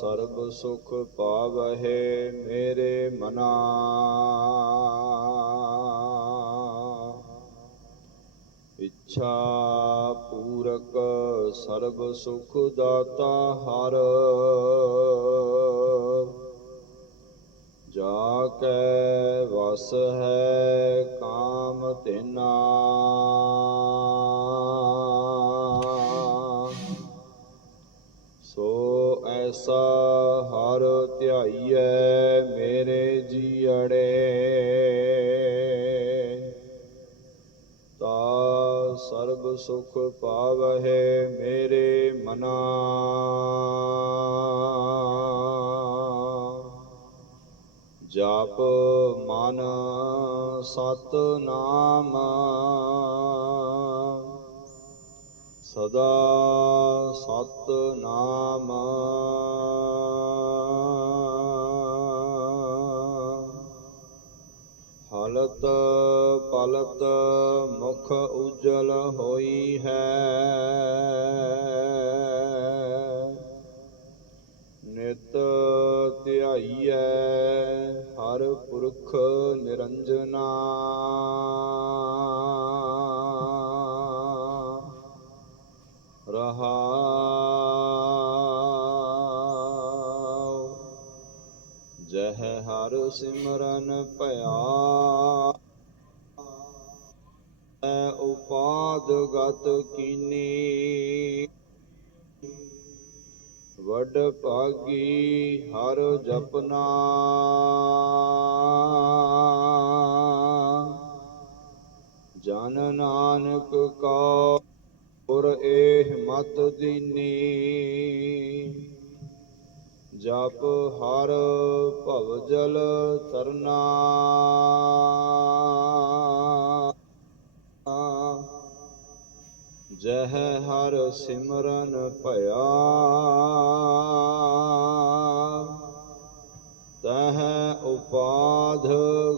ਸਰਬ ਸੁਖ ਪਾਵਹਿ ਮੇਰੇ ਮਨਾ। ਇੱਛਾ ਪੂਰਕ ਸਰਬ ਸੁਖ ਦਾਤਾ ਹਰ। ਜਾ ਕੈ ਵਸ ਹੈ ਕਾਮ ਤੇਨਾ। ਐਸਾ ਹਰ ਧਿਆਈਐ, ਮੇਰੇ ਜੀਅੜੇ। ਤਾ ਸਰਬ ਸੁਖ ਪਾਵਹਿ ਮੇਰੇ ਮਨਾ। ਜਪ ਮਨ ਸਤ ਨਾਮ ਸਦਾ ਸਤ ਨਾਮ ਹਲਤ ਪਲਤ ਮੁਖ ਉਜਲ ਹੋਈ ਹੈ। ਨਿਤ ਧਿਆਈਐ ਹਰ ਪੁਰਖ ਨਿਰੰਜਨਾ। ਹਰ ਸਿਮਰਨ ਭਇਆ। ਐ ਉਪਾਦ ਗਤ ਕੀਨੀ। ਵੱਡ ਭਾਗੀ ਹਰ ਜਪਨਾ। ਜਨ ਨਾਨਕ ਕਾ ਪੁਰ ਏਹ ਮਤ ਦੀਨੀ। ਜਪ ਹਰ ਭਵ ਜਲ ਤਰਨਾ ਜਹ ਹਰ ਸਿਮਰਨ ਭਇਆ। ਤਹ ਉਪਾਧ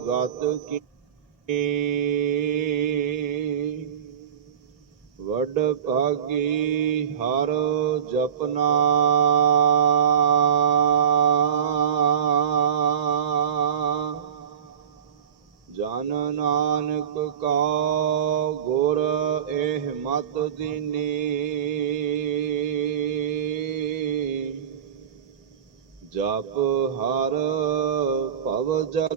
ਗਤ ਕੀ। ਵੱਡ ਭਾਗੀ ਹਰ ਜਪਨਾ। ਜਨ ਨਾਨਕ ਕਾ ਗੁਰ ਇਹ ਮਤ ਦੀਨੀ। ਜਪ ਹਰ ਭਵ ਜਲ